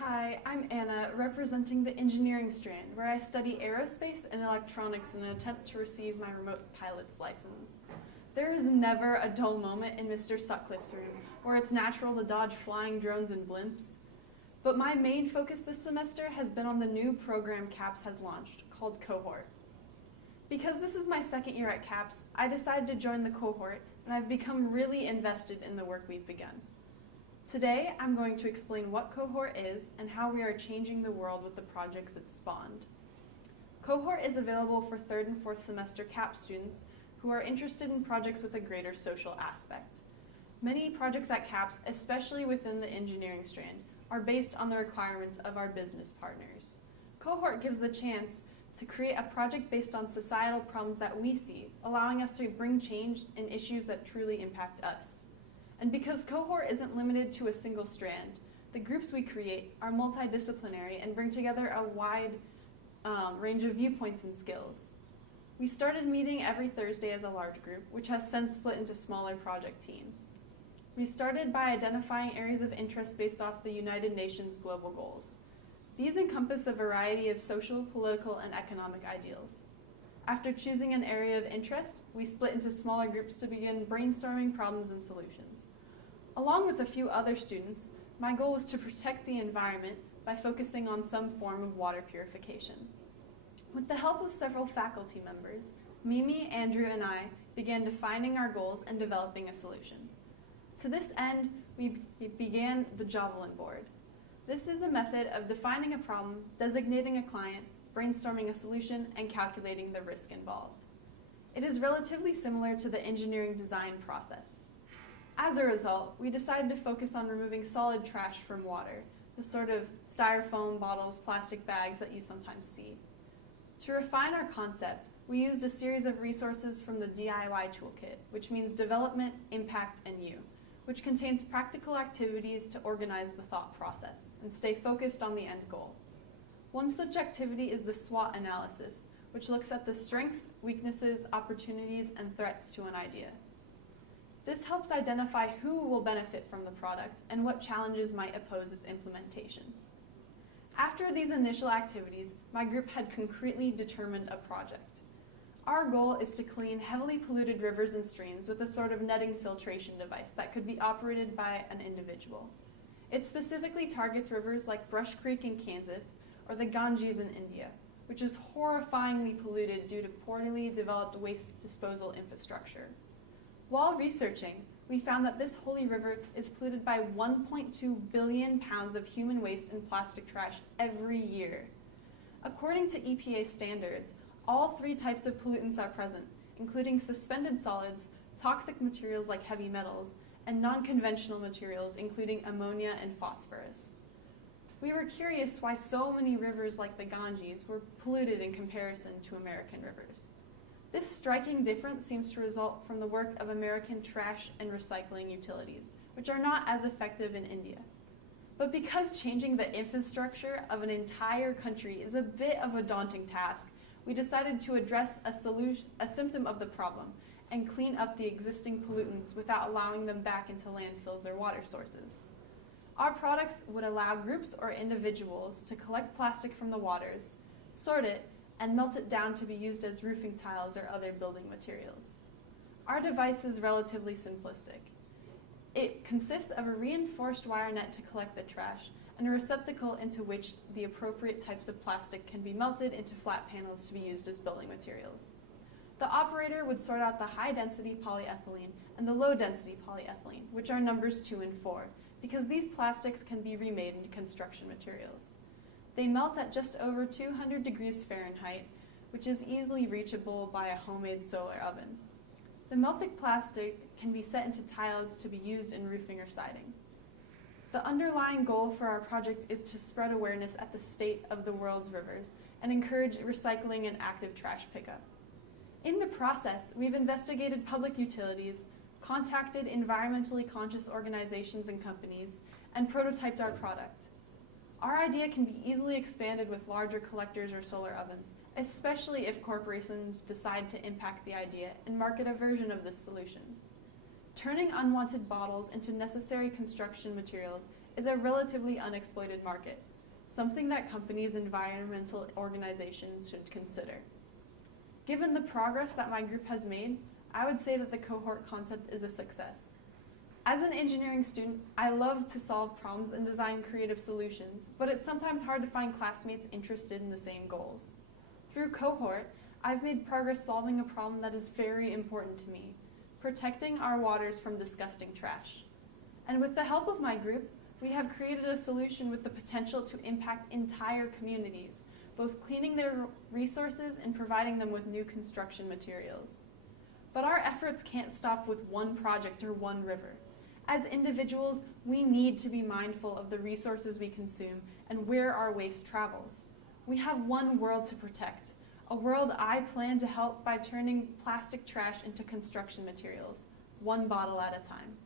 Hi, I'm Anna, representing the engineering strand, where I study aerospace and electronics in an attempt to receive my remote pilot's license. There is never a dull moment in Mr. Sutcliffe's room, where it's natural to dodge flying drones and blimps. But my main focus this semester has been on the new program CAPS has launched, called Cohort. Because this is my second year at CAPS, I decided to join the cohort, and I've become really invested in the work we've begun. Today, I'm going to explain what Cohort is and how we are changing the world with the projects it spawned. Cohort is available for 3rd and 4th semester CAPS students who are interested in projects with a greater social aspect. Many projects at CAPS, especially within the engineering strand, are based on the requirements of our business partners. Cohort gives the chance to create a project based on societal problems that we see, allowing us to bring change in issues that truly impact us. And because Cohort isn't limited to a single strand, the groups we create are multidisciplinary and bring together a wide range of viewpoints and skills. We started meeting every Thursday as a large group, which has since split into smaller project teams. We started by identifying areas of interest based off the United Nations global goals. These encompass a variety of social, political, and economic ideals. After choosing an area of interest, we split into smaller groups to begin brainstorming problems and solutions. Along with a few other students, my goal was to protect the environment by focusing on some form of water purification. With the help of several faculty members, Mimi, Andrew, and I began defining our goals and developing a solution. To this end, we began the Javelin board. This is a method of defining a problem, designating a client, brainstorming a solution, and calculating the risk involved. It is relatively similar to the engineering design process. As a result, we decided to focus on removing solid trash from water, the sort of styrofoam bottles, plastic bags that you sometimes see. To refine our concept, we used a series of resources from the DIY toolkit, which means development, impact, and you, which contains practical activities to organize the thought process and stay focused on the end goal. One such activity is the SWOT analysis, which looks at the strengths, weaknesses, opportunities, and threats to an idea. This helps identify who will benefit from the product and what challenges might oppose its implementation. After these initial activities, my group had concretely determined a project. Our goal is to clean heavily polluted rivers and streams with a sort of netting filtration device that could be operated by an individual. It specifically targets rivers like Brush Creek in Kansas or the Ganges in India, which is horrifyingly polluted due to poorly developed waste disposal infrastructure. While researching, we found that this holy river is polluted by 1.2 billion pounds of human waste and plastic trash every year. According to EPA standards, all 3 types of pollutants are present, including suspended solids, toxic materials like heavy metals, and non-conventional materials including ammonia and phosphorus. We were curious why so many rivers like the Ganges were polluted in comparison to American rivers. This striking difference seems to result from the work of American trash and recycling utilities, which are not as effective in India. But because changing the infrastructure of an entire country is a bit of a daunting task, we decided to address a symptom of the problem and clean up the existing pollutants without allowing them back into landfills or water sources. Our products would allow groups or individuals to collect plastic from the waters, sort it, and melt it down to be used as roofing tiles or other building materials. Our device is relatively simplistic. It consists of a reinforced wire net to collect the trash and a receptacle into which the appropriate types of plastic can be melted into flat panels to be used as building materials. The operator would sort out the high-density polyethylene and the low-density polyethylene, which are numbers 2 and 4, because these plastics can be remade into construction materials. They melt at just over 200 degrees Fahrenheit, which is easily reachable by a homemade solar oven. The melted plastic can be set into tiles to be used in roofing or siding. The underlying goal for our project is to spread awareness at the state of the world's rivers and encourage recycling and active trash pickup. In the process, we've investigated public utilities, contacted environmentally conscious organizations and companies, and prototyped our product. Our idea can be easily expanded with larger collectors or solar ovens, especially if corporations decide to impact the idea and market a version of this solution. Turning unwanted bottles into necessary construction materials is a relatively unexploited market, something that companies and environmental organizations should consider. Given the progress that my group has made, I would say that the cohort concept is a success. As an engineering student, I love to solve problems and design creative solutions, but it's sometimes hard to find classmates interested in the same goals. Through cohort, I've made progress solving a problem that is very important to me, protecting our waters from disgusting trash. And with the help of my group, we have created a solution with the potential to impact entire communities, both cleaning their resources and providing them with new construction materials. But our efforts can't stop with one project or one river. As individuals, we need to be mindful of the resources we consume and where our waste travels. We have one world to protect, a world I plan to help by turning plastic trash into construction materials, one bottle at a time.